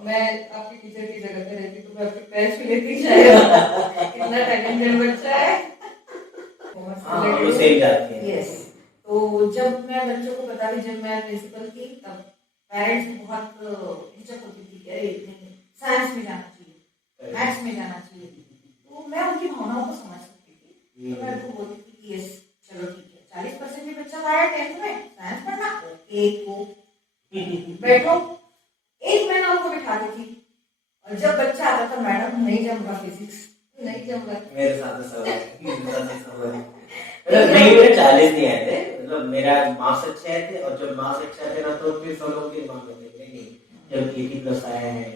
मैं आपकी टीचर की जगह पे रहती तो मैं आपके पैर छू लेती शायद। इतना टैलेंटेड बच्चा है। कॉमर्स हाँ, से हम लोग related सेम जाते हैं। यस। तो जब मैं बच्चों को बता दी, जब मैं प्रिंसिपल थी तब पेरेंट्स को बहुत हिचक होती थी कि अरे नहीं, साइंस में जाना चाहिए, मैथ्स में जाना चाहिए। तो मैं उनकी भावनाओं को समझ सकती थी, तो मैं उनको बोलती थी कि यस चलो ठीक है, 40% भी बच्चा आया 10th में साइंस पढ़ना, एक को बैठो, एक महीना उनको बिठाती थी। और जब बच्चा आता था, मैडम नहीं जम रहा फिजिक्स, नहीं जम रहा। मेरे साथ सब है, मेरे साथ सब है। मतलब नहीं, मेरे 40 नहीं आए थे, मतलब मेरा मार्क्स अच्छे आए थे, और जब मार्क्स अच्छे आते ना तो फिर सब लोग के दिमाग में थे नहीं, जब 80+ आए हैं,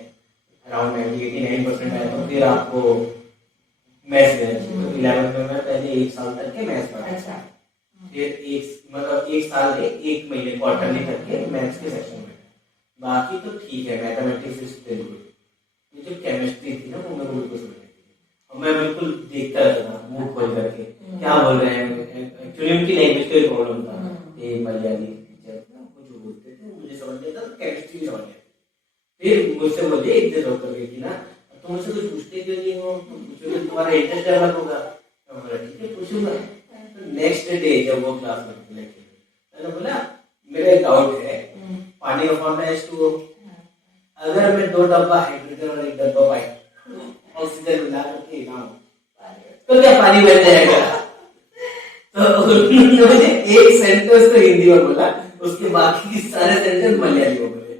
अराउंड 89% आए तो फिर आपको मैथ्स देना चाहिए। तो 11th में मैं पहले 1 साल तक के मैथ्स पढ़ा। अच्छा। फिर मतलब 1 साल में 1 महीने क्वार्टरली करके मैथ्स के सेक्शन में, बाकी तो ठीक है, मैथमेटिक्स इज बिल्कुल। ये जो केमिस्ट्री थी ना वो मेरे को बिल्कुल समझ नहीं थी, और मैं बिल्कुल देखता रहता था मुंह खोल करके क्या बोल रहे हैं। एक्चुअली उनकी लैंग्वेज का भी प्रॉब्लम था, ये मलयाली टीचर था, वो जो बोलते थे मुझे समझ नहीं आता, केमिस्ट्री भी समझ नहीं आती। फिर मुझसे बोले एक दिन रोक करके कि ना तुम मुझसे कुछ पूछते क्यों नहीं हो, तुम पूछोगे तुम्हारा इंटरेस्ट डेवलप होगा। मैं बोला ठीक है पूछूंगा। नेक्स्ट डे जब वो क्लास में मैंने बोला मेरा एक डाउट है, पानी का फॉर्मूला H2O, अगर मैं 2 डब्बा हाइड्रोजन और 1 डब्बा ऑक्सीजन मिला करके लाऊं तो क्या पानी बन जाएगा? तो उन्होंने मुझे एक सेंटेंस तो हिंदी में बोला, उसके बाकी के सारे सेंटेंस मलयाली में बोले।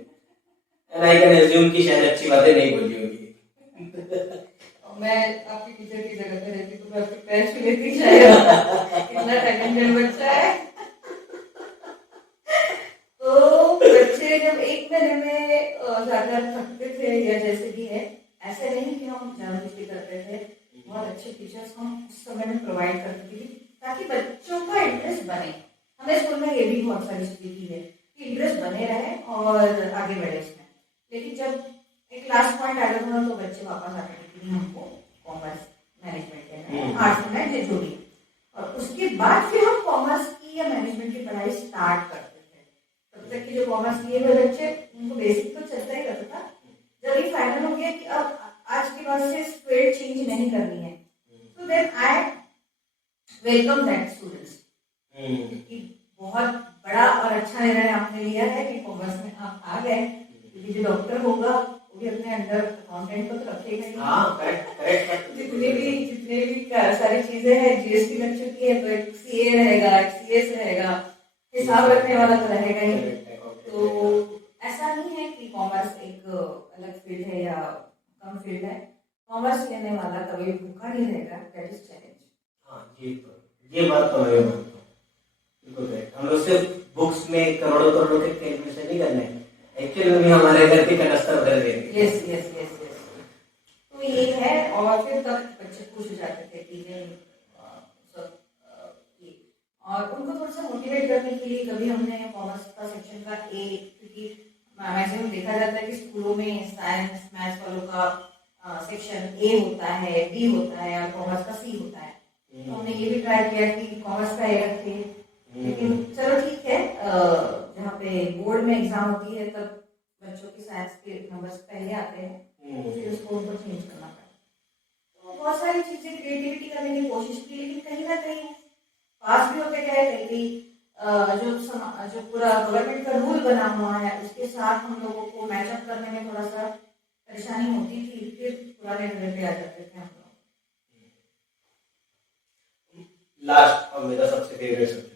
एंड आई कैन अज्यूम कि शायद अच्छी बातें नहीं बोली होगी। मैं आपकी टीचर की जगह पे रहती तो मैं आपके पैर छू लेती शायद। इतना टैलेंटेड बच्चा है। तो बच्चे जब एक महीने में ज्यादा थकते थे या जैसे भी है, ऐसे नहीं कि हम जानबूझ करते थे, बहुत अच्छे टीचर्स हम उस समय में प्रोवाइड करते थे ताकि बच्चों का इंटरेस्ट बने। हमें स्कूल में ये भी बहुत सारी चीजें की है कि इंटरेस्ट बने रहे और आगे बढ़े इसमें। लेकिन जब एक लास्ट पॉइंट आ जाता था तो बच्चे वापस आते थे कि हमको कॉमर्स मैनेजमेंट लेना है, आर्ट्स में जो भी। और उसके बाद फिर हम कॉमर्स की या मैनेजमेंट की पढ़ाई स्टार्ट करते थे। तब तक की जो कॉमर्स किए हुए बच्चे, उनको बेसिक तो चलता ही रहता था। जब ये फाइनल हो गया कि अब आज के बाद से फील्ड चेंज नहीं करनी है, तो then I welcome that students कि बहुत बड़ा और अच्छा निर्णय आपने लिया है कि कॉमर्स में आप आ गए, क्योंकि जो डॉक्टर होगा वो भी अपने अंदर अकाउंटेंट को तो रखेगा ही। हाँ, करेक्ट। जितने भी सारी चीजें हैं, जीएसटी लग चुकी है तो एक सीए रहेगा, एक सीएस रहेगा, हिसाब रखने वाला तो रहेगा ही। तो ऐसा नहीं है कि कॉमर्स एक अलग फील्ड है या कम फील्ड है। कॉमर्स लेने वाला कभी भूखा नहीं रहेगा, दैट इज चैलेंज। हाँ, ये बात तो मैं मानता हूँ, बिल्कुल करेक्ट। हम लोग सिर्फ बुक्स में करोड़ों करोड़ों के कैलकुलेशन नहीं करने, एक्चुअली में हमारे घर के कनस्तर भर गए। Yes yes yes yes. तो ये है। और फिर तब बच्चे खुश हो जाते थे कि नहीं सब ये, और उनको थोड़ा सा मोटिवेट करने के लिए कभी हमने कॉमर्स का सेक्शन का ए, क्योंकि मैक्सिमम देखा जाता है कि स्कूलों में साइंस मैथ्स वालों का सेक्शन ए होता है, बी होता है और कॉमर्स का सी होता है। तो हमने ये भी ट्राई किया कि कॉमर्स का ए रखे, लेकिन चलो ठीक है, जहाँ पे बोर्ड में एग्जाम होती है तब बच्चों की साइंस के नंबर्स पहले आते हैं, तो फिर उसको उनको चेंज करना पड़ा। तो बहुत सारी चीजें क्रिएटिविटी करने की कोशिश की, लेकिन कहीं ना कहीं पास भी होते गए, कहीं जो पूरा गवर्नमेंट का रूल बना हुआ है उसके साथ हम लोगों को मैचअप करने में थोड़ा सा परेशानी होती थी, फिर पुराने लेवल पे आ जाते थे हम लोग। लास्ट और मेरा सबसे फेवरेट सब्जेक्ट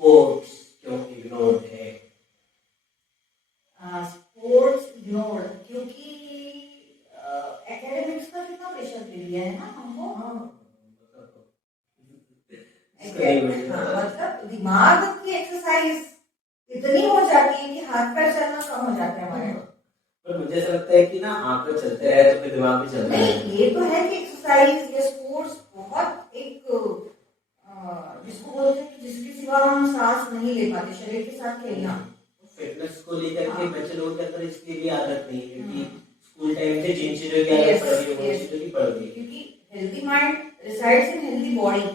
स्पोर्ट्स क्यों इग्नोर्ड है? स्पोर्ट्स इग्नोर्ड क्योंकि एकेडमिक्स का कितना प्रेशर दे दिया है ना हमको। मतलब दिमाग की एक्सरसाइज इतनी हो जाती है कि हाथ पैर चलना कम हो जाते हैं हमारे। पर मुझे ऐसा लगता है कि ना हाथ पैर चलते रहे तो फिर दिमाग भी चलता है। नहीं, ये तो है कि एक्सरसाइज या स्पोर्ट्स बहुत एक जिसको बोलते हैं कि जिसके सिवा हम सांस नहीं ले पाते, शरीर के साथ खेलना। फिटनेस को लेकर के बच्चे लोगों के अंदर इसकी भी आदत नहीं है, क्योंकि स्कूल टाइम से जिन चीजों की आदत पड़ गई है वो चीजों की पड़ गई, क्योंकि healthy mind resides in healthy body,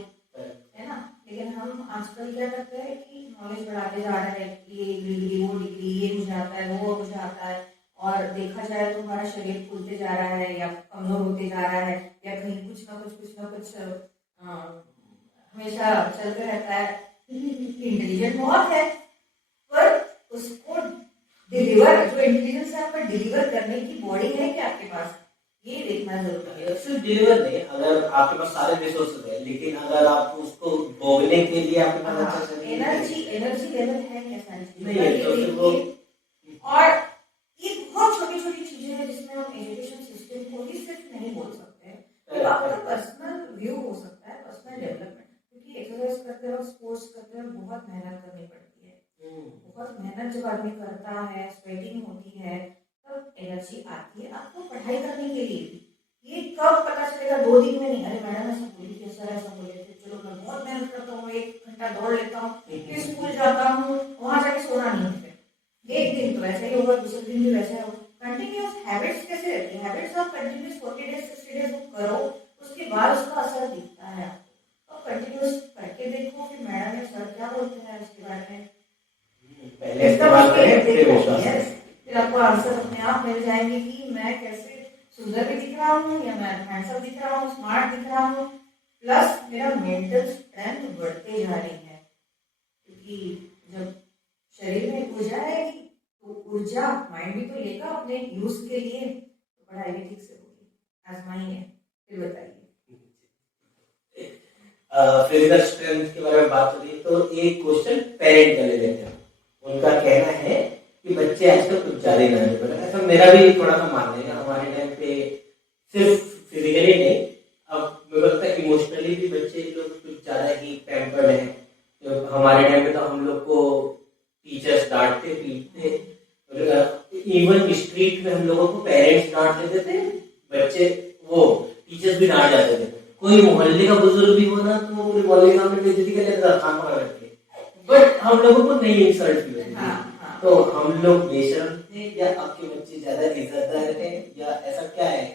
है ना। लेकिन हम आजकल क्या करते हैं कि नॉलेज बढ़ाते जा रहे हैं कि ये डिग्री वो डिग्री, ये मुझे आता है वो मुझे आता है, और देखा जाए तो हमारा शरीर फूलते जा रहा है या कमजोर होते जा रहा है, या कहीं कुछ ना कुछ हमेशा चलते रहता है। इंटेलिजेंट बहुत है, पर उसको डिलीवर, जो इंटेलिजेंस है आपका डिलीवर करने की बॉडी है क्या आपके पास, ये देखना जरूरी है। सिर्फ डिलीवर नहीं, अगर आपके पास सारे रिसोर्सेज है, लेकिन अगर आप उसको भोगने के लिए आपके पास अच्छा शरीर एनर्जी लेवल है क्या, सारी नहीं है तो फिर वो और ये बहुत छोटी छोटी चीजें हैं जिसमें हम एजुकेशन सिस्टम को ही सिर्फ नहीं बोल सकते हैं, तो आपका पर्सनल व्यू हो सकता है, पर्सनल डेवलपमेंट, क्योंकि एक्सरसाइज करते वक्त, स्पोर्ट्स करते वक्त बहुत मेहनत करनी पड़ती है। बहुत मेहनत जब आदमी करता है, स्वेटिंग होती है, तब एनर्जी आती है आपको पढ़ाई करने के लिए। ये कब पता चलेगा, 2 दिन में नहीं, अरे मैडम ऐसा बोली थी, सर ऐसा बोले थे, चलो मैं बहुत मेहनत करता हूँ, 1 घंटा दौड़ लेता हूँ, फिर स्कूल जाता हूँ, वहां जाके सोना नहीं है, फिर 1 दिन तो वैसे ही होगा, दूसरे दिन भी वैसे होगा। कंटिन्यूस हैबिट्स कैसे रहती है, habits of continuous 40 days 60 days करो, उसके बाद उसका असर दिखता है आपको। तो कंटिन्यूस करके देखो, फिर मैडम या सर क्या बोलते हैं उसके बारे में, पहले इस्तेमाल करें फिर विश्वास Yes, करें। फिर आपको आंसर अपने आप मिल जाएंगे कि मैं कैसे सुंदर भी दिख रहा हूँ, या मैं हैंडसम दिख रहा हूँ, स्मार्ट दिख रहा हूँ, प्लस मेरा मेंटल स्ट्रेंथ बढ़ते जा रही है, क्योंकि जब शरीर में ऊर्जा आएगी तो ऊर्जा माइंड भी तो लेगा अपने यूज के लिए, तो पढ़ाई भी ठीक से होगी। आजमाइए, फिर बताइए। फिजिकल स्ट्रेंथ के बारे में बात हो रही है, तो एक क्वेश्चन पेरेंट का ले लेते हैं। उनका कहना है कि बच्चे आजकल कुछ ज्यादा ही नाजुक हो रहे हैं। ऐसा मेरा भी थोड़ा सा मानना है। हमारे टाइम पे सिर्फ फिजिकली नहीं, अब मुझे लगता है इमोशनली भी बच्चे लोग कुछ ज्यादा ही पैम्पर्ड हैं। तो हमारे टाइम पे तो हम लोग को टीचर्स डांटते पीटते, इवन स्ट्रीट में हम लोगों को पेरेंट्स डांट देते थे, बच्चे वो टीचर्स भी डांट जाते थे। कोई मोहल्ले का बुजुर्ग भी हो ना तो वो पूरे मोहल्ले का हमने बेइज्जती कर लेता था, खान पकड़ करके, बट हम लोगों को नहीं इंसल्ट की होती थी। तो हम लोग बेशर्म थे या आपके बच्चे ज्यादा इज्जतदार थे, या ऐसा क्या है?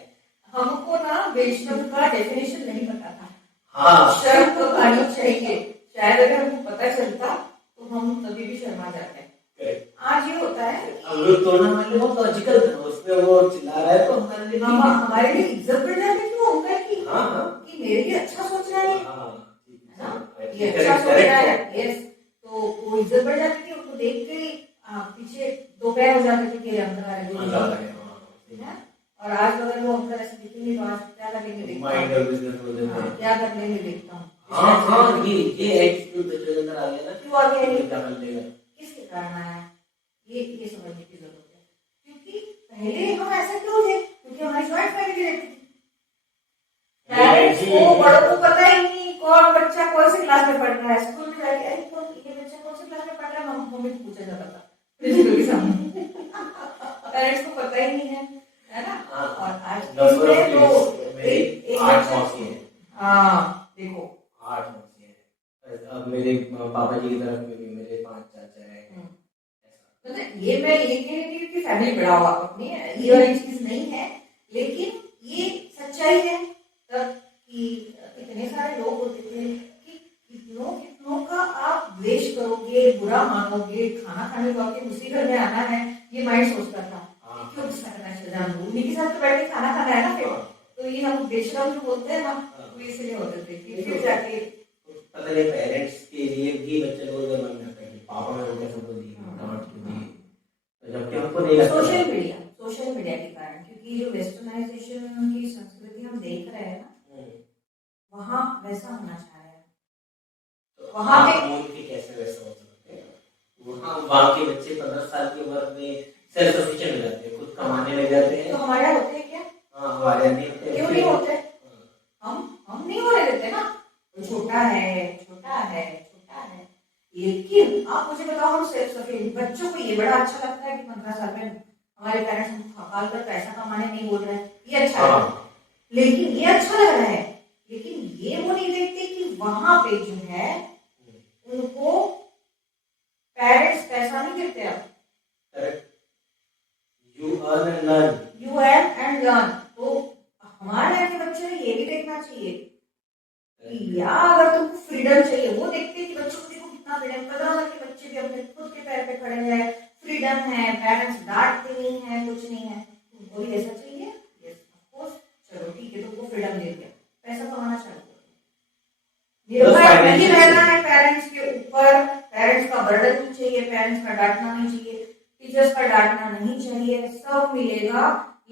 हमको ना बेशर्म का डेफिनेशन नहीं पता था। हाँ, शर्म तो आनी चाहिए, शायद अगर हमको पता चलता तो हम तभी भी शर्मा जाते हैं। आज ये होता है अमरूद तोड़ना हमारे लिए बहुत लॉजिकल था, उसमें वो चिल्ला रहा है तो हमारे लिए हमारे लिए इज्जत बढ़ जाती थी वो अंकल की, हाँ कि मेरे लिए अच्छा सोच रहा है ये, हाँ, ये अच्छा सोच रहा है, यस, तो वो इज्जत बढ़ जाती थी। उसको देख के पीछे 2 पैर हो जाते थे कि अंकल आ रहे हैं। और आज अगर वो अंकल ऐसे दिखेंगे तो आज क्या करेंगे, देखता हूँ क्या कर लेंगे, देखता हूँ। हाँ, ये एटीट्यूड बच्चों के अंदर आ गया ना, क्यों आ गया ये, क्या कर लेगा, किसके कारण आया, ये समझने की जरूरत है। क्योंकि पहले हम ऐसा क्यों थे, क्योंकि हमारी जॉइंट फैमिली रहती थी, पेरेंट्स को, बड़ों को पता ही नहीं कौन बच्चा कौन सी क्लास में पढ़ रहा है। स्कूल में जाके अरे कौन, ये बच्चा कौन सी क्लास में पढ़ रहा है, मम्मी को पूछा जाता था प्रिंसिपल के सामने। पेरेंट्स को पता ही नहीं है ना। और आज इसमें तो एक हाँ देखो 8 है। अब मेरे पापा जी की तरफ में भी मेरे 5 चाचा हैं। मतलब ये मैं ये कह रही थी कि फैमिली बढ़ाओ आप अपनी, ये वाली चीज नहीं है, लेकिन ये सच्चाई है तब कि इतने सारे लोग होते थे कि कितनों का आप द्वेष करोगे, बुरा मानोगे, खाना खाने को आपके उसी घर में आना है, ये माइंड सोचता था। क्यों गुस्सा करना है, जान दो, उन्हीं के साथ तो बैठ के खाना खाना है ना। फिर तो ये हम बेशरम जो बोलते हैं ना, तो इसलिए होते थे कि फिर जाके पता नहीं पेरेंट्स के लिए भी बच्चे लोग मन करते हैं कि पापा ने वो कैसे बोल दिया, डांट क्यों दी, तो जबकि हमको नहीं लगता। सोशल मीडिया के कारण, क्योंकि जो वेस्टर्नाइजेशन की संस्कृति हम देख रहे हैं ना, वहाँ वैसा होना चाह रहे हैं। तो वहाँ पे कैसे वैसा हो सकते हैं? वहाँ के बच्चे 15 साल की उम्र में सेल्फ सफिशिएंट हो जाते हैं, खुद कमाने लग जाते हैं। तो हमारे होते हैं क्या? हाँ, हमारे नहीं होते। क्यों नहीं होते? हम नहीं होने देते ना, छोटा है, लेकिन आप मुझे बताओ, हम सेल्फ सफिशिएंट बच्चों को ये बड़ा अच्छा लगता है कि 15 साल में हमारे पेरेंट्स हमको हकाल कर पैसा कमाने नहीं बोल रहे हैं, ये अच्छा लग रहा है, लेकिन ये अच्छा लग रहा है, लेकिन ये वो नहीं देखते कि वहां पे जो है उनको पेरेंट्स पैसा नहीं देते। अब यू अर्न एंड लर्न, तो हमारे यहाँ के बच्चों ने ये भी देखना चाहिए कि या अगर तुमको फ्रीडम चाहिए, वो देखते हैं कि बच्चों को देखो कितना फ्रीडम, 15 साल के बच्चे भी अपने खुद के पैर पे खड़े हैं, फ्रीडम है, पेरेंट्स डांटते नहीं है, कुछ नहीं है। भी ऐसा चाहिए, यस ऑफ कोर्स, चलो ठीक है, तो वो फ्रीडम दे दिया, पैसा कमाना चालू कर दिया। निर्भर नहीं रहना है पेरेंट्स के ऊपर, पेरेंट्स का बर्डन नहीं चाहिए, पेरेंट्स का डांटना नहीं चाहिए, टीचर्स का डांटना नहीं चाहिए, सब मिलेगा,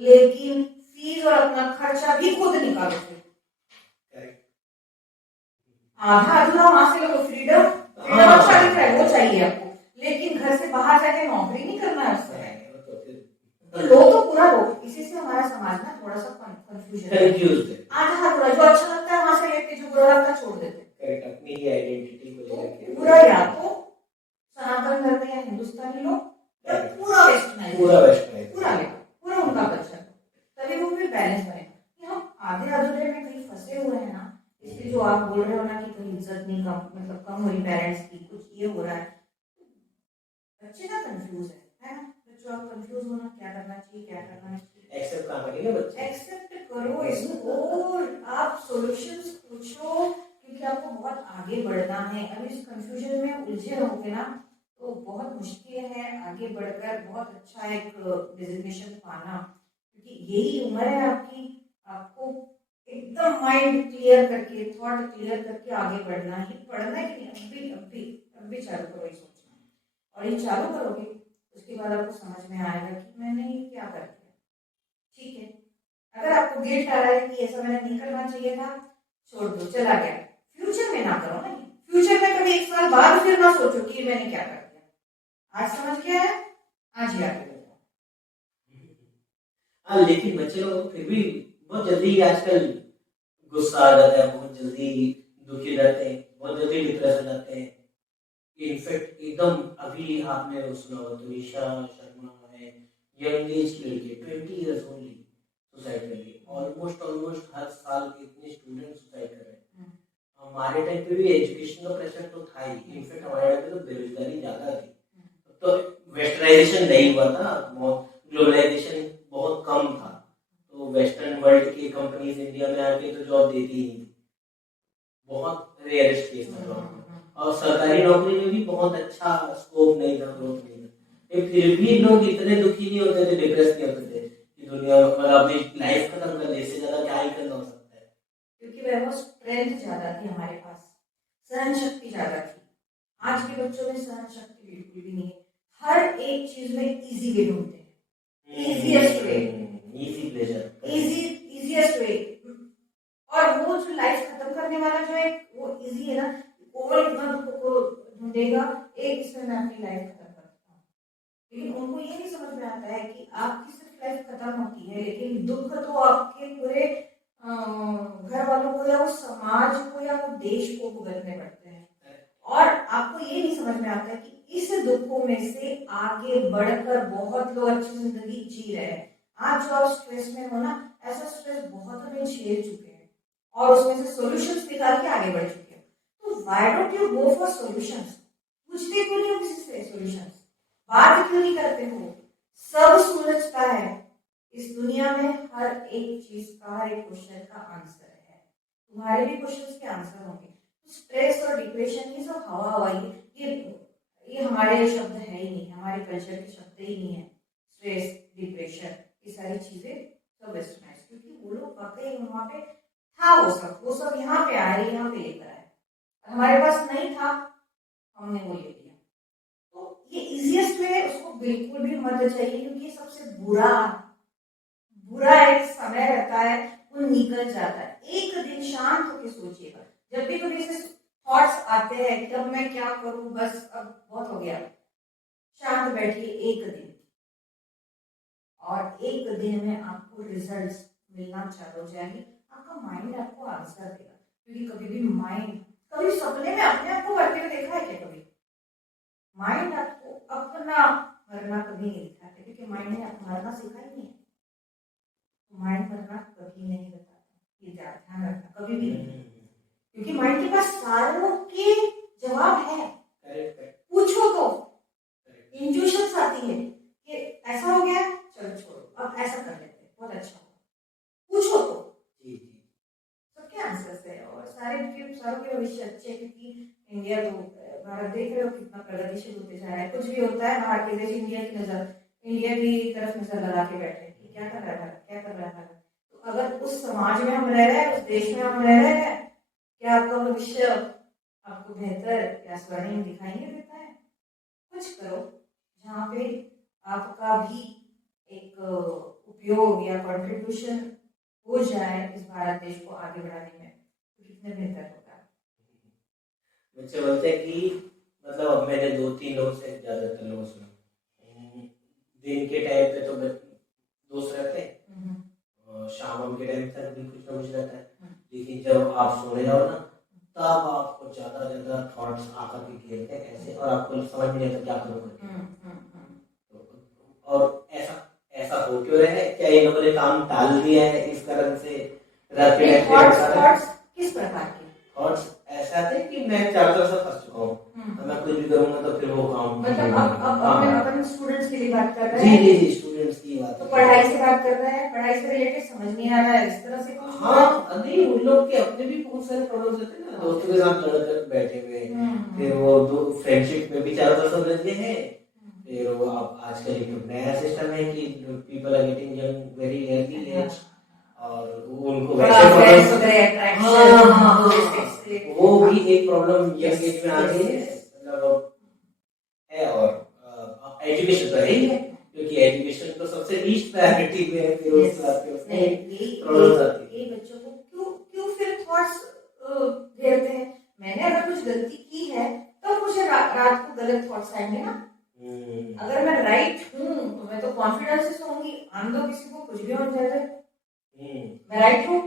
लेकिन फीस और अपना खर्चा भी खुद निकालो। आधा अधूरा वहां से लोग फ्रीडम, फ्रीडम अच्छा दिख रहा है वो चाहिए आपको, लेकिन घर से बाहर जाके नौकरी नहीं करना है उस समय। तो लोग तो पूरा लोग, इसी से हमारा समाज ना थोड़ा सा कंफ्यूजन है, आधा अधूरा, जो अच्छा लगता है वहां से लेते, जो बुरा लगता है छोड़ देते। अपनी ही आइडेंटिटी को लेके पूरा या तो सनातन धर्म या हिंदुस्तानी लोग, या पूरा वेस्टर्नाइज, पूरा लेगा, पूरा उनका कल्चर, तभी वो भी बैलेंस बनेगा। हम आधे अधूरे में कहीं फंसे हुए हैं ना, इसलिए जो आप बोल रहे हो ना कि कहीं इज्जत नहीं कम, मतलब कम हो रही पेरेंट्स की, कुछ ये हो रहा है, बच्चे ना कंफ्यूज है ना, बच्चों आप कंफ्यूज होना, क्या करना चाहिए, क्या करना नहीं चाहिए, एक्सेप्ट कहाँ करेंगे बच्चे, एक्सेप्ट करो इसको, आप सॉल्यूशंस पूछो, क्योंकि आपको बहुत आगे बढ़ना है। अभी इस कंफ्यूजन में उलझे रहोगे ना तो बहुत मुश्किल है आगे बढ़कर बहुत अच्छा एक डेजिग्नेशन पाना, क्योंकि यही उम्र है आपकी, आपको एकदम माइंड क्लियर करके, थॉट क्लियर करके आगे बढ़ना ही पड़ना है कि नहीं, अभी चालू करो ये सोचना, और ये चालू करोगे उसके बाद आपको समझ में आएगा कि मैंने ये क्या कर दिया, ठीक है। अगर आपको गिल्ट आ रहा है कि ऐसा मैंने नहीं करना चाहिए था, छोड़ दो, चला गया, फ्यूचर में ना करो ना, फ्यूचर में कभी 1 साल बाद फिर ना सोचो कि मैंने क्या कर दिया, आज समझ गया है, आज ही आगे बढ़ो। हाँ, लेकिन बच्चे लोग फिर भी बहुत जल्दी आजकल गुस्सा आ जाता है, बहुत जल्दी दुखी रहते हैं, बहुत जल्दी डिप्रेशन आते हैं। इनफैक्ट एकदम अभी आपने सुना होगा तो ईशा शर्मा है, यंग एज की लड़की, 20 इयर्स ओनली, सुसाइड कर ली। ऑलमोस्ट हर साल इतने स्टूडेंट सुसाइड कर रहे हैं। हमारे टाइम पे भी एजुकेशन का प्रेशर तो था ही, इनफैक्ट हमारे टाइम पे तो बेरोजगारी ज्यादा थी, तो वेस्टर्नाइजेशन नहीं हुआ था, ग्लोबलाइजेशन बहुत कम था, तो वेस्टर्न वर्ल्ड की कंपनीज इंडिया में आके तो जॉब देती ही नहीं, बहुत रेयरेस्ट केस था जॉब, और सरकारी नौकरी में भी बहुत अच्छा स्कोप नहीं था, ग्रोथ नहीं था, फिर भी लोग इतने दुखी नहीं होते थे, डिप्रेस नहीं होते थे कि दुनिया मतलब अपनी लाइफ खत्म कर ले, इससे ज्यादा क्या ही करना हो सकता है, क्योंकि वह स्ट्रेंथ ज्यादा थी हमारे पास, सहन शक्ति ज्यादा थी। आज के बच्चों में सहन शक्ति बिल्कुल भी नहीं है, हर एक चीज में इजी वे ढूंढते हैं, easiest way, easy pleasure, easiest way, और वो जो लाइफ खत्म करने वाला जो है वो इजी है ना, ओवर इतना दुख को ढूंढेगा, एक इसमें मैं अपनी लाइफ खत्म करता हूँ, लेकिन उनको ये नहीं समझ में आता है कि आपकी सिर्फ लाइफ खत्म होती है, लेकिन दुख तो आपके पूरे घर वालों को या वो समाज को या वो देश को भुगतने पड़ते हैं, और आपको ये नहीं समझ में आता है कि इस दुखों में से आगे बढ़कर बहुत लोग अच्छी जिंदगी जी रहे हैं। आज जो आप स्ट्रेस में हो ना, ऐसा स्ट्रेस बहुत हमें झेल चुके हैं और उसमें से सॉल्यूशंस निकाल के आगे बढ़ चुके हैं, तो why don't you go for solutions, पूछते क्यों नहीं हो किसी से सॉल्यूशंस, बात क्यों नहीं करते हो, सब सुलझता है इस दुनिया में, हर एक चीज का, हर एक क्वेश्चन का आंसर है, तुम्हारे भी क्वेश्चंस के आंसर होंगे। स्ट्रेस और डिप्रेशन ये सब हवा हवाई, ये हमारे शब्द है ही नहीं, हमारे कल्चर के शब्द ही नहीं है, स्ट्रेस डिप्रेशन ये सारी चीजें सब वेस्टर्नाइज, क्योंकि वो लोग वाकई वहां पे था, वो सब यहाँ पे आए, यहाँ पे लेकर आए, हमारे पास नहीं था, हमने वो ले लिया, तो ये इजीएस्ट वे है, उसको बिल्कुल भी मत चाहिए, क्योंकि सबसे बुरा एक समय रहता है, वो निकल जाता है, एक दिन शांत होकर सोचिएगा, जब भी कभी ऐसे थॉट्स आते हैं कि अब मैं क्या करूं, बस अब बहुत हो गया, शांत बैठिए एक दिन, और एक दिन में आपको रिजल्ट्स मिलना चालू हो जाएंगे, आपका माइंड आपको आंसर देगा, क्योंकि कभी भी माइंड, कभी सपने में अपने आप को मरते हुए देखा है क्या, कभी माइंड आपको अपना मरना कभी नहीं दिखाता, क्योंकि माइंड ने आपको मरना सिखा ही नहीं है, माइंड मरना कभी नहीं बताता, ये ध्यान रखना, कभी भी नहीं, क्योंकि माइंड के पास सारों के जवाब है, पूछो तो इंट्यूशंस आती है कि ऐसा हो गया, चलो छोड़ो अब ऐसा कर लेते हैं, बहुत अच्छा हो, पूछो तो सबके आंसर्स है, और सारों के भविष्य अच्छे, क्योंकि इंडिया तो भारत देख रहे हो कितना प्रगतिशील होते जा रहा है, कुछ भी होता है बाहर के देश इंडिया की तरफ नजर लगा के बैठे कि क्या कर रहा है उस समाज में हम रह रहे हैं, उस देश में हम रह रहे हैं, क्या आपका भविष्य आपको बेहतर या स्वर्णिम दिखाई नहीं देता है? कुछ करो जहाँ पे आपका भी एक उपयोग या कंट्रीब्यूशन हो जाए इस भारत देश को आगे बढ़ाने में, तो कितने बेहतर होगा। मुझसे बोलते हैं कि मतलब अब मैंने 2-3 लोगों से ज्यादातर लोगों सुना, दिन के टाइम पे तो दोस्त रहते हैं और शाम के टाइम तक भी कुछ ना कुछ रहता है, लेकिन जब आप सोने जाओ ना तब आपको ज्यादा थॉट्स आकर के घेरते हैं ऐसे, और आपको समझ में नहीं आता क्या करो और ऐसा ऐसा हो क्यों रहा है? क्या इन लोगों ने काम टाल दिया है इस कारण से? रात के थॉट्स किस प्रकार के? थॉट्स ऐसा थे कि मैं चारों तरफ से फंस चुका हूँ, तो मैं कुछ भी करूंगा तो फिर वो काम मतलब अब अपन स्टूडेंट्स के लिए बात कर रहे जी हैं। जी स्टूडेंट्स की बात, तो पढ़ाई से बात कर रहे हैं, पढ़ाई से रिलेटेड समझ नहीं आ रहा है इस तरह से कुछ। हाँ नहीं, उन लोग के अपने भी बहुत सारे प्रॉब्लम्स होते हैं ना, दोस्तों के साथ लड़कर बैठे हुए, फिर वो दो फ्रेंडशिप में भी चारों तरफ लगे हैं, फिर वो अब आजकल एक नया सिस्टम है कि people are getting young very early age, और उनको वैसे वो भी एक प्रॉब्लम यंग एज में आ गई है, मतलब है। और एजुकेशन तो है ही है, क्योंकि एजुकेशन तो सबसे लीस्ट प्रायोरिटी में है, फिर उसके बाद प्रॉब्लम्स आती है। ये बच्चों को क्यों फिर थॉट्स घेरते हैं? मैंने अगर कुछ गलती की है तो मुझे रात को गलत थॉट्स आएंगे ना। अगर मैं राइट हूँ तो मैं तो कॉन्फिडेंस से सोऊंगी, आन दो किसी को कुछ भी हो जाए, मैं राइट हूँ।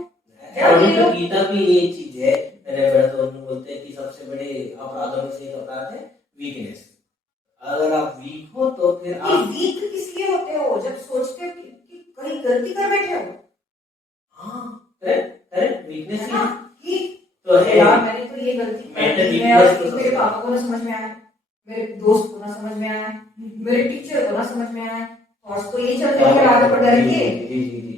गीता की ये चीज है, मैंने पढ़ा तो उन्होंने बोलते हैं कि सबसे बड़े अपराधों में से एक अपराध है वीकनेस। अगर आप वीक हो तो फिर आप वीक किस लिए होते हो? जब सोचते हो कि कहीं गलती कर बैठे हो। हाँ करेक्ट वीकनेस है ना कि तो है यार मैंने तो ये गलती कर दी है, और मेरे पापा को ना समझ में आया, मेरे दोस्त को ना समझ में आया, मेरे टीचर को ना समझ में आया, और तो यही चलते हैं आगे पर डर के।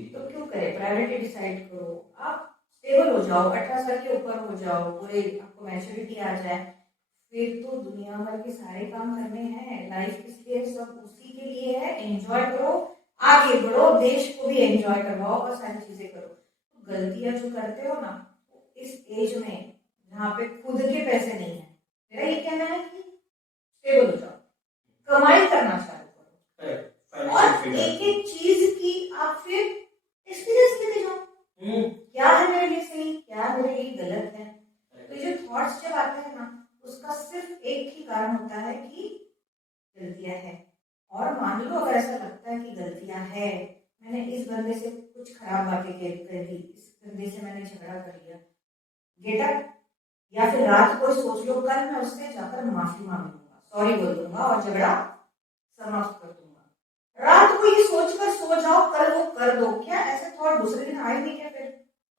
तो क्यों करें? प्रायोरिटी डिसाइड करो, आप स्टेबल हो जाओ, 18 साल के ऊपर हो जाओ, पूरे आपको मैच्योरिटी आ जाए, फिर तो दुनिया भर के सारे काम करने हैं। लाइफ किस लिए? सब उसी के लिए है। एंजॉय करो, आगे बढ़ो, देश को भी एंजॉय करवाओ और सारी चीजें करो। तो गलतियां जो करते हो ना इस एज में जहाँ पे खुद के पैसे नहीं है, मेरा ये कहना है कि स्टेबल हो जाओ, कमाई करना चालू करो, और एक एक चीज की आप फिर एक्सपीरियंस लेते जाओ, क्या है मेरे लिए सही, क्या मेरे लिए गलत है। तो ये जो थॉट्स जब आते हैं ना, उसका सिर्फ एक ही कारण होता है कि गलतियां है। और मान लो अगर ऐसा लगता है कि गलतियां है, मैंने इस बंदे से कुछ खराब बातें कर दी, इस बंदे से मैंने झगड़ा कर लिया, गेट अप, या फिर रात को सोच लो कल मैं उससे जाकर माफी मांग लूंगा, सॉरी बोल दूंगा और झगड़ा समाप्त कर दूंगा। रात को ये सोचकर सो जाओ, कल वो कर दो। क्या ऐसे थॉट दूसरे दिन आए नहीं क्या? फिर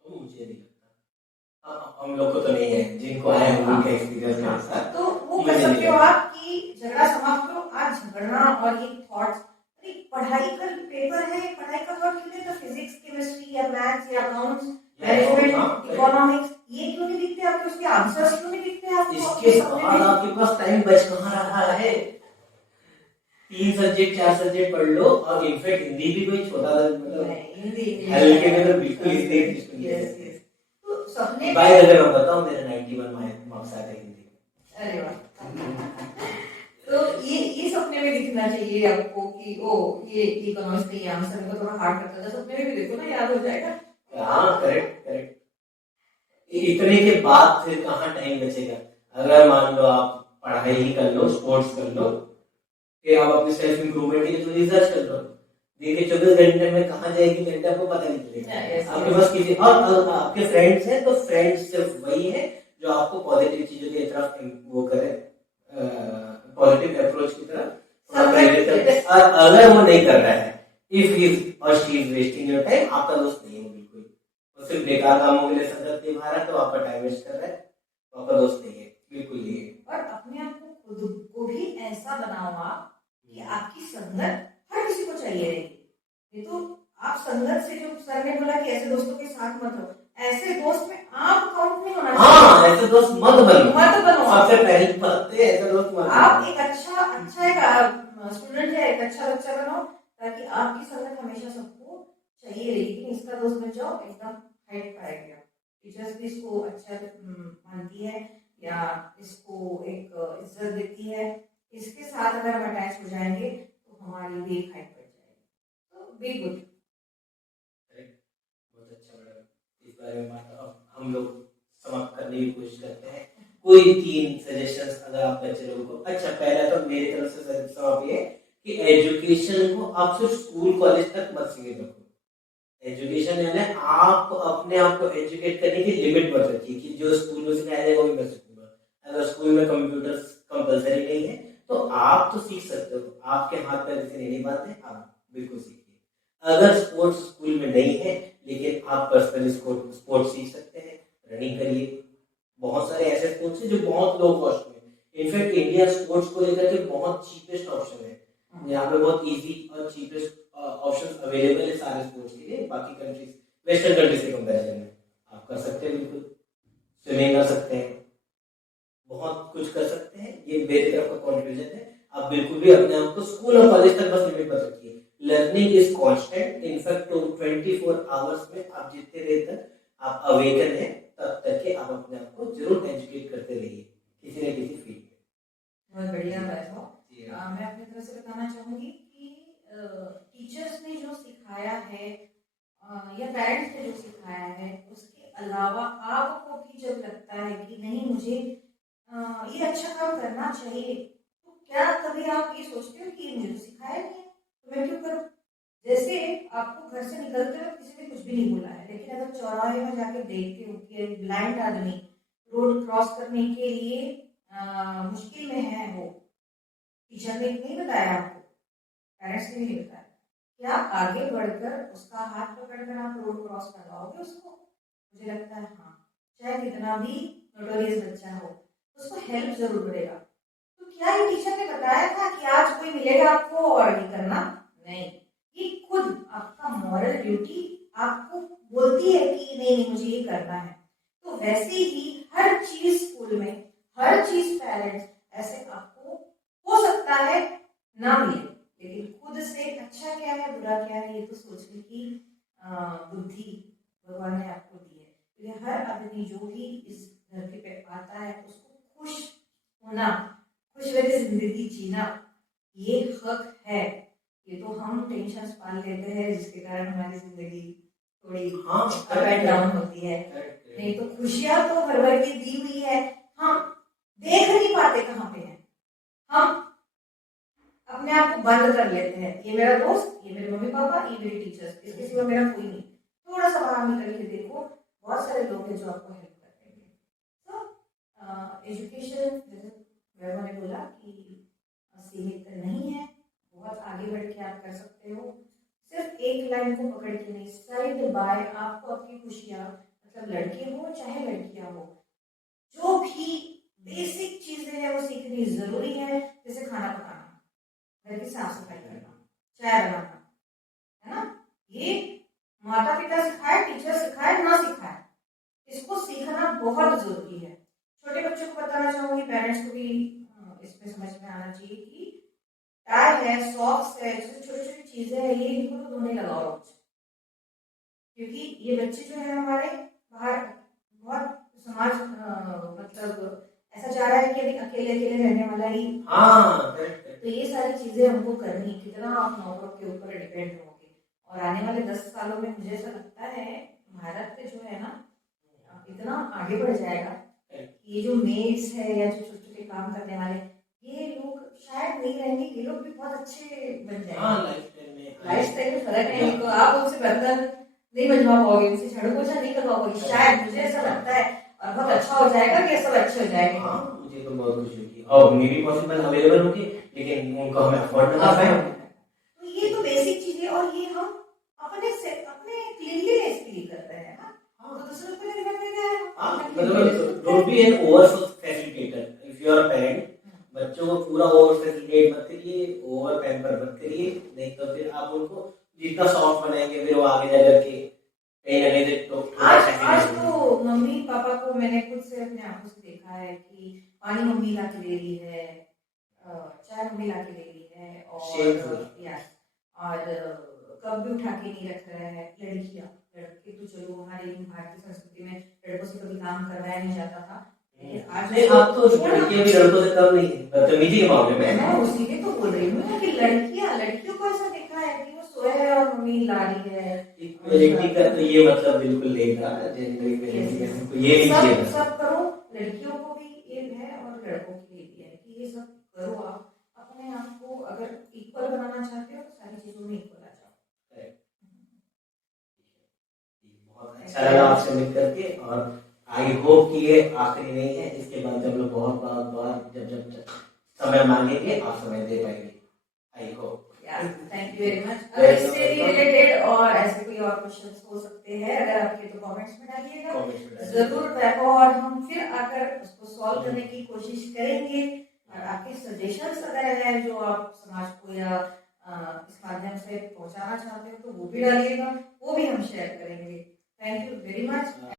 मुझे नहीं लगता, हम लोग को तो नहीं है, जिनको आए हैं उनका एक्सपीरियंस मेरे साथ। तो वो कर सकते हो आप कि झगड़ा समाप्त करो। आज झगड़ना और ये थॉट्स, अरे पढ़ाई का पेपर है, पढ़ाई का थॉट क्यों नहीं? तो फिजिक्स, केमिस्ट्री या मैथ्स या अकाउंट्स, मैनेजमेंट, इकोनॉमिक्स, ये क्यों नहीं दिखते आपको? उसके आंसर्स क्यों नहीं दिखते आपको? इसके बाद आपके पास टाइम बच कहाँ रहा है? 3 सब्जेक्ट 4 सब्जेक्ट पढ़ लो, और इनफैक्ट हिंदी भी कोई छोटा मतलब हल्के में तो बिल्कुल हिंदी। तो सपने भाई अगर मैं बताऊं मेरे 91 मार्क्स आते हैं हिंदी में। अरे वाह। तो ये सपने में दिखना चाहिए आपको कि ओ ये इकोनॉमिक्स का ये आंसर मेरे को थोड़ा हार्ड लगता था, सपने में भी देखो ना, याद हो जाएगा। हाँ करेक्ट। इतने के बाद फिर कहाँ टाइम बचेगा? अगर मान लो आप पढ़ाई ही कर लो, स्पोर्ट्स कर लो, फिर आप अपनी सेल्फ इंप्रूवमेंट के लिए तो रिसर्च कर लो, देखिए 24 घंटे में कहाँ जाएगी घंटे आपको पता नहीं चलेगा। आपके पास किसी और आपके फ्रेंड्स हैं तो फ्रेंड्स सिर्फ वही है जो आपको पॉजिटिव चीजों की तरफ वो करे, पॉजिटिव अप्रोच की तरफ। और अगर वो नहीं कर रहा है, इफ ही और she is wasting your time, आपका दोस्त नहीं है बिल्कुल, वो सिर्फ बेकार कामों के लिए संगत निभा रहा है, तो आपका टाइम वेस्ट कर रहा है, तो आपका दोस्त नहीं है, बिल्कुल नहीं है। और अपने आप को खुद को भी ऐसा बनाओ आप कि आपकी संगत हर किसी को चाहिए रहेगी। ये तो आप संगत से, जो सर ने बोला कि ऐसे दोस्तों के साथ मत हो, ऐसे दोस्त में आप काउंट नहीं होना चाहिए। हाँ, ऐसे दोस्त मत बनो। सबसे पहली बात है ऐसे दोस्त मत। आप एक अच्छा एक स्टूडेंट या एक अच्छा बच्चा बनो, ताकि आपकी संगत हमेशा सबको चाहिए, लेकिन इसका दोस्त बन जाओ एकदम हाइट पर आएगा। टीचर्स भी इसको अच्छा मानती है या इसको एक इज्जत देती है। इसके साथ अगर हम अटैच हो जाएंगे तो हमारी भी एक हाइट बढ़ जाएगी। तो बी गुड। बहुत अच्छा मैडम, इस बारे में बात अब हम लोग समाप्त करने की कोशिश करते हैं। कोई 3 सजेशंस अगर आप बच्चे लोगों को, अच्छा पहला तो मेरी तरफ से सजेशन आप ये कि एजुकेशन को आप सिर्फ स्कूल कॉलेज तक मत सीमित रखो। एजुकेशन यानी आप अपने आप को एजुकेट करने की लिमिट मत रखिए कि जो स्कूल में सिखाया जाएगा वही मैं सीखूंगा। अगर स्कूल में कंप्यूटर कंपलसरी नहीं है तो आप तो सीख सकते हो, आपके हाथ पैर से नहीं बात है, आप बिल्कुल सीखिए। अगर स्पोर्ट्स स्कूल में नहीं है लेकिन आप पर्सनली स्पोर्ट्स सीख सकते हैं, रनिंग करिए। बहुत सारे ऐसे स्पोर्ट्स हैं जो बहुत लो कॉस्ट में, इनफैक्ट इंडिया स्पोर्ट्स को लेकर के बहुत चीपेस्ट ऑप्शन है। यहाँ पे बहुत इजी और चीपेस्ट ऑप्शंस अवेलेबल है सारे स्पोर्ट्स के लिए। बाकी कंट्रीज, वेस्टर्न कंट्रीज के कंपैरिजन में आप कर सकते हैं, बिल्कुल स्विमिंग कर सकते हैं, बहुत कुछ कर सकते हैं। ये मेरी तरफ का कंक्लूजन है। आप बिल्कुल भी अपने आप को स्कूल और कॉलेज तक बस लिमिट मत रखिए। Learning is constant, in fact 24 hours में आप जितने देर तक आप अवेकन है तब तक के आप अपने आप को जरूर एजुकेट करते रहिए किसी न किसी फील्ड में। बहुत बढ़िया वैभव। मैं अपनी तरफ से बताना चाहूंगी कि टीचर्स ने जो सिखाया है या पेरेंट्स ने जो सिखाया है उसके अलावा आपको भी जब लगता है कि नहीं मुझे ये अच्छा काम करना चाहिए, तो क्या कभी आप ये सोचते हो कि मुझे तो सिखाया नहीं है तो मैं क्यों करूं? जैसे आपको घर से निकलते वक्त किसी ने कुछ भी नहीं बोला है, लेकिन अगर चौराहे में जाके देखते हो कि एक ब्लाइंड आदमी रोड क्रॉस करने के लिए मुश्किल में है, वो टीचर ने नहीं बताया आपको, पेरेंट्स ने नहीं बताया, क्या आगे बढ़कर उसका हाथ पकड़कर आप रोड क्रॉस करवाओगे उसको? मुझे लगता है हाँ, चाहे कितना भी नोटोरियस बच्चा हो उसको हेल्प जरूर करेगा। तो क्या ये टीचर ने बताया था कि आज कोई मिलेगा आपको और ये करना? नहीं, ये खुद आपका मॉरल ड्यूटी आपको बोलती है कि नहीं नहीं मुझे ये करना है। तो वैसे ही हर चीज स्कूल में, हर चीज पेरेंट्स ऐसे आपको हो सकता है ना मिले, लेकिन खुद से अच्छा क्या है बुरा क्या है ये तो सोचने की बुद्धि भगवान ने आपको दी है। तो हर आदमी जो भी इस धरती पे आता है उसको खुश होना, खुश रहकर जिंदगी जीना ये हक है। ये तो हम टेंशन पाल लेते हैं जिसके कारण हमारी जिंदगी थोड़ी अप एंड डाउन होती है। नहीं तो खुशियां तो भर भर की दी हुई है, हम देख नहीं पाते कहाँ पे है। हम अपने आप को बंद कर लेते हैं, ये मेरा दोस्त, ये मेरे मम्मी पापा, ये मेरे टीचर्स, इसके सिवा मेरा कोई नहीं। थोड़ा सा बाहर निकल के देखो, बहुत सारे लोग हैं जो आपको हेल्प कर देंगे। तो एजुकेशन जैसे वैभव ने बोला कि सीमित नहीं है, बहुत आगे बढ़ के आप कर सकते हो। सिर्फ एक लाइन को पकड़ के नहीं, साइड बाय आपको अपनी खुशियाँ, मतलब लड़के हो चाहे लड़कियां हो, जो भी बेसिक चीजें हैं वो सीखनी जरूरी है। जैसे खाना पकाना, घर की साफ सफाई करना, चाय बनाना, है ना, ये माता पिता सिखाए, टीचर सिखाए ना सिखाए, इसको सीखना बहुत जरूरी है। छोटे बच्चों को बताना चाहूंगी, पेरेंट्स को भी इसमें समझ में आना चाहिए कि टाई है, सॉक्स है, छोटी छोटी चीजें हैं, ये इनको तो धोने लगाओ रोज, क्योंकि ये बच्चे जो है हमारे बाहर बहुत समाज मतलब ऐसा चाह रहा है कि अभी अकेले अकेले रहने वाला ही। तो ये सारी चीजें हमको करनी, कितना आप नौकरों के ऊपर डिपेंड होंगे। और आने वाले 10 सालों में मुझे ऐसा लगता है भारत पे जो है ना इतना आगे बढ़ जाएगा, ये जो मेड्स है या जो छोटे छोटे काम करने वाले ये लोग शायद नहीं रहेंगे, ये लोग भी बहुत अच्छे बन जाएंगे। लाइफ स्टाइल में फर्क है, तो आप उनसे बर्तन नहीं बनवा पाओगे, उनसे झाड़ू पोछा नहीं करवा पाओगे शायद, मुझे ऐसा लगता है। और बहुत अच्छा हो जाएगा कि सब अच्छे हो जाएंगे। मुझे तो बहुत खुशी होगी और मे भी पॉसिबल अवेलेबल होगी, लेकिन उनको हम अफोर्ड ना कर पाए। तो ये तो बेसिक चीज है और ये हम अपने से अपने क्लीनलीनेस के लिए कर रहे हैं ना, तो दूसरों को नहीं करने का है। मतलब don't be an over facilitator if you are parent. बच्चों को पूरा ओवर फैसिलिटेट मत करिए, ओवर पैम्पर मत करिए, नहीं तो फिर आप उनको जितना सॉफ्ट बनाएंगे फिर वो आगे जा करके कहीं ना कहीं तो आज तो मम्मी पापा को मैंने खुद से अपने आंखों से देखा है कि पानी मम्मी ला के दे रही है, चाय मम्मी ला के दे रही है, और कब भी उठा के नहीं रख रहा है। लड़कियां, लड़के तो चलो हमारी भारतीय संस्कृति में लड़कों से कभी काम करवाया नहीं जाता था, लेकिन आज नहीं, अब तो लड़कियां भी लड़कों से कम नहीं है बदतमीजी के मामले में। मैं उसी के तो बोल रही हूँ कि लड़कियों को ऐसा दिखा है कि वो सोया है और मम्मी ला रही है। इक्वलिटी का तो ये मतलब बिल्कुल नहीं था, जेंडर इक्वलिटी का हमको ये नहीं चाहिए था। सब करो, लड़कियों को भी ये है और लड़कों के लिए भी है कि ये सब करो। आप अपने आप को अगर इक्वल बनाना चाहते हो तो सारी चीजों में इक्वल आ जाओ। बहुत अच्छा लगा आपसे मिल करके, और आई होप कि ये आखिरी नहीं है, इसके बाद जब लोग बहुत बार जब समय मांगेंगे आप समय दे पाएंगे। I hope. Thank you very much. अगर इससे रिलेटेड और ऐसे कोई और क्वेश्चंस हो सकते हैं अगर आपके, तो कमेंट्स में डालिएगा जरूर बैको, और हम फिर आकर उसको सॉल्व करने की कोशिश करेंगे। और आपके सजेशंस अगर हैं जो आप समाज को या इस माध्यम से पहुंचाना चाहते हो तो वो भी डालिएगा, वो भी हम शेयर करेंगे। Thank you very much.